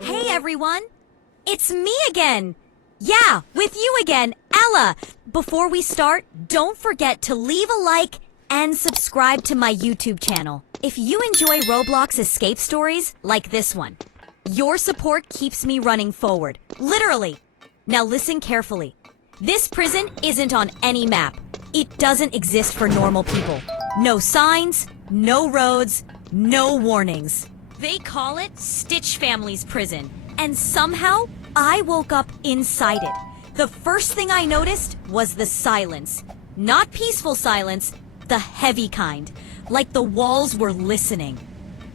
Hey everyone! It's me again! Yeah, with you again, Ella! Before we start, don't forget to leave a like and subscribe to my YouTube channel. If you enjoy Roblox escape stories like this one, your support keeps me running forward. Literally! Now listen carefully. This prison isn't on any map. It doesn't exist for normal people. No signs, no roads, no warnings. They call it Stitch Family's prison. And somehow, I woke up inside it. The first thing I noticed was the silence. Not peaceful silence, the heavy kind. Like the walls were listening.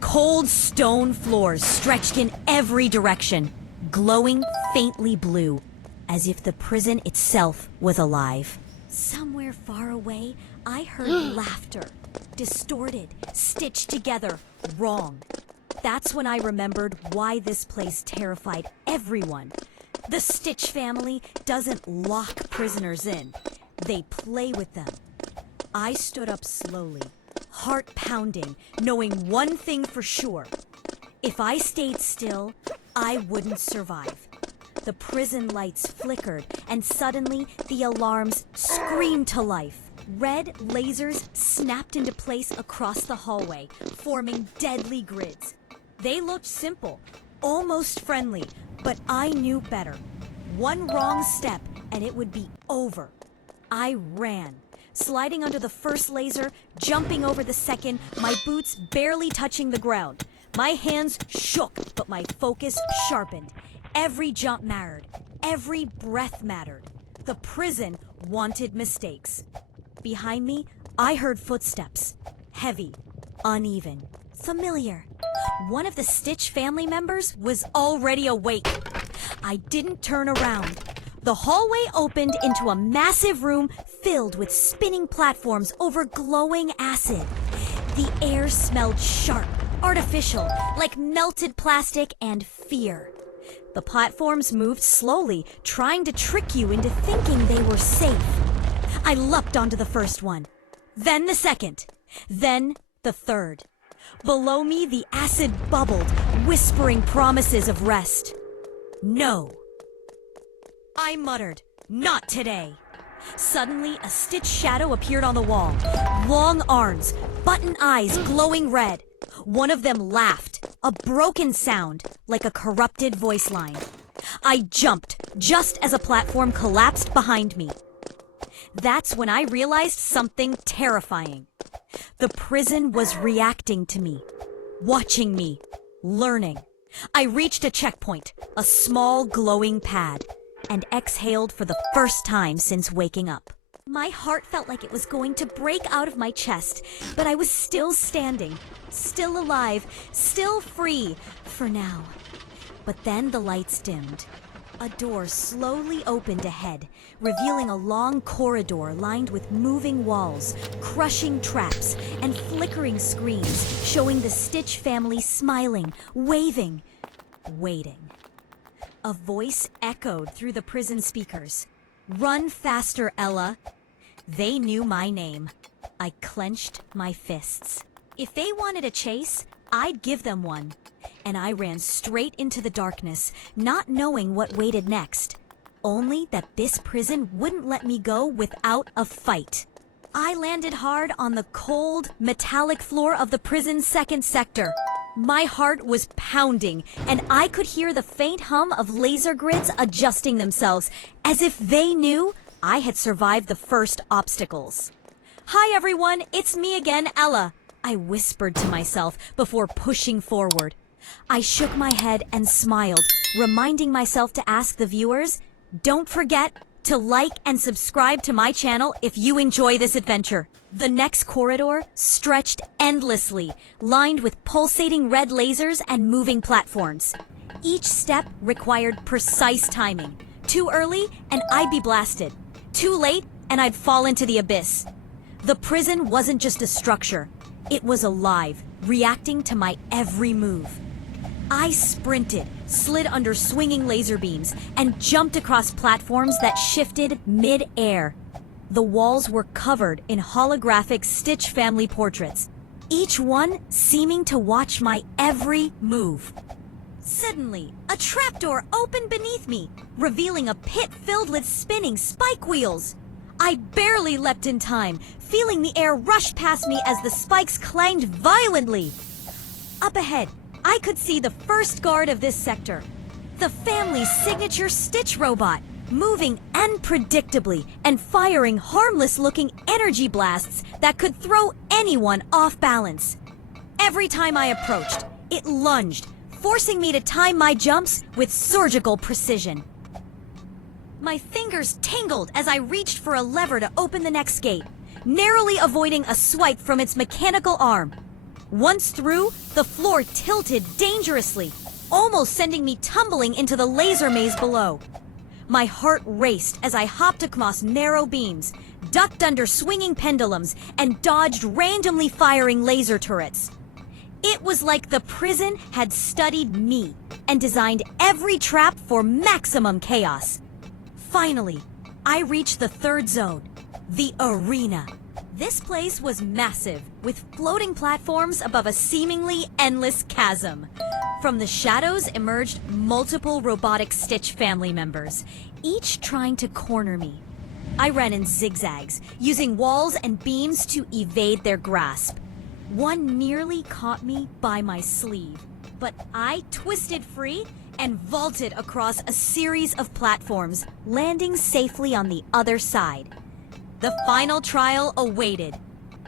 Cold stone floors stretched in every direction, glowing faintly blue, as if the prison itself was alive. Somewhere far away, I heard laughter. Distorted, stitched together, wrong. That's when I remembered why this place terrified everyone. The Stitch family doesn't lock prisoners in. They play with them. I stood up slowly, heart pounding, knowing one thing for sure. If I stayed still, I wouldn't survive. The prison lights flickered, and suddenly the alarms screamed to life. Red lasers snapped into place across the hallway, forming deadly grids. They looked simple, almost friendly, but I knew better. One wrong step, and it would be over. I ran, sliding under the first laser, jumping over the second, my boots barely touching the ground. My hands shook, but my focus sharpened. Every jump mattered. Every breath mattered. The prison wanted mistakes. Behind me, I heard footsteps. Heavy, uneven, familiar. One of the Stitch family members was already awake. I didn't turn around. The hallway opened into a massive room filled with spinning platforms over glowing acid. The air smelled sharp, artificial, like melted plastic and fear. The platforms moved slowly, trying to trick you into thinking they were safe. I leapt onto the first one, then the second, then the third. Below me, the acid bubbled, whispering promises of rest. No. I muttered, not today. Suddenly, a Stitch shadow appeared on the wall. Long arms, button eyes glowing red. One of them laughed, a broken sound, like a corrupted voice line. I jumped, just as a platform collapsed behind me. That's when I realized something terrifying. The prison was reacting to me, watching me, learning. I reached a checkpoint, a small glowing pad, and exhaled for the first time since waking up. My heart felt like it was going to break out of my chest, but I was still standing, still alive, still free, for now. But then the lights dimmed. A door slowly opened ahead, revealing a long corridor lined with moving walls, crushing traps, and flickering screens, showing the Stitch family smiling, waving, waiting. A voice echoed through the prison speakers. "Run faster, Ella." They knew my name. I clenched my fists. If they wanted a chase, I'd give them one. And I ran straight into the darkness, not knowing what waited next. Only that this prison wouldn't let me go without a fight. I landed hard on the cold, metallic floor of the prison's second sector. My heart was pounding, and I could hear the faint hum of laser grids adjusting themselves, as if they knew I had survived the first obstacles. "Hi everyone, it's me again, Ella," I whispered to myself before pushing forward. I shook my head and smiled, reminding myself to ask the viewers, don't forget to like and subscribe to my channel if you enjoy this adventure. The next corridor stretched endlessly, lined with pulsating red lasers and moving platforms. Each step required precise timing. Too early, and I'd be blasted. Too late, and I'd fall into the abyss. The prison wasn't just a structure. It was alive, reacting to my every move. I sprinted, slid under swinging laser beams, and jumped across platforms that shifted mid-air. The walls were covered in holographic Stitch family portraits, each one seeming to watch my every move. Suddenly, a trapdoor opened beneath me, revealing a pit filled with spinning spike wheels. I barely leapt in time, feeling the air rush past me as the spikes clanged violently. Up ahead, I could see the first guard of this sector, the family's signature Stitch robot, moving unpredictably and firing harmless-looking energy blasts that could throw anyone off balance. Every time I approached, it lunged, forcing me to time my jumps with surgical precision. My fingers tingled as I reached for a lever to open the next gate, narrowly avoiding a swipe from its mechanical arm. Once through, the floor tilted dangerously, almost sending me tumbling into the laser maze below. My heart raced as I hopped across narrow beams, ducked under swinging pendulums, and dodged randomly firing laser turrets. It was like the prison had studied me and designed every trap for maximum chaos. Finally, I reached the third zone, the arena. This place was massive, with floating platforms above a seemingly endless chasm. From the shadows emerged multiple robotic Stitch family members, each trying to corner me. I ran in zigzags, using walls and beams to evade their grasp. One nearly caught me by my sleeve, but I twisted free and vaulted across a series of platforms, landing safely on the other side. The final trial awaited.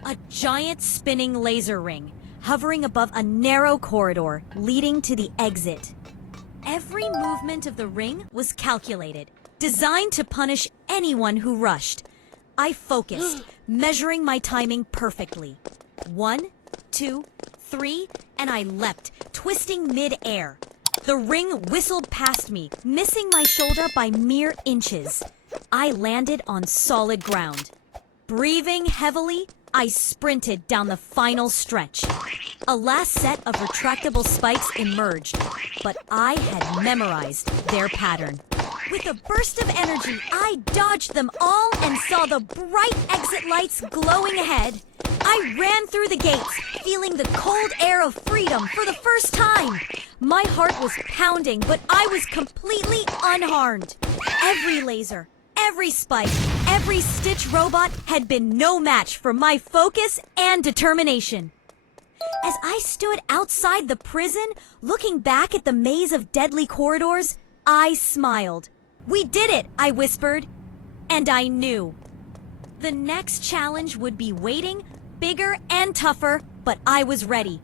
A giant spinning laser ring, hovering above a narrow corridor leading to the exit. Every movement of the ring was calculated, designed to punish anyone who rushed. I focused, measuring my timing perfectly. 1, 2, 3, and I leapt, twisting mid-air. The ring whistled past me, missing my shoulder by mere inches. I landed on solid ground. Breathing heavily, I sprinted down the final stretch. A last set of retractable spikes emerged, but I had memorized their pattern. With a burst of energy, I dodged them all and saw the bright exit lights glowing ahead. I ran through the gates, feeling the cold air of freedom for the first time. My heart was pounding, but I was completely unharmed. Every laser, every spike, every Stitch robot had been no match for my focus and determination. As I stood outside the prison, looking back at the maze of deadly corridors, I smiled. "We did it," I whispered. And I knew. The next challenge would be waiting, bigger and tougher, but I was ready.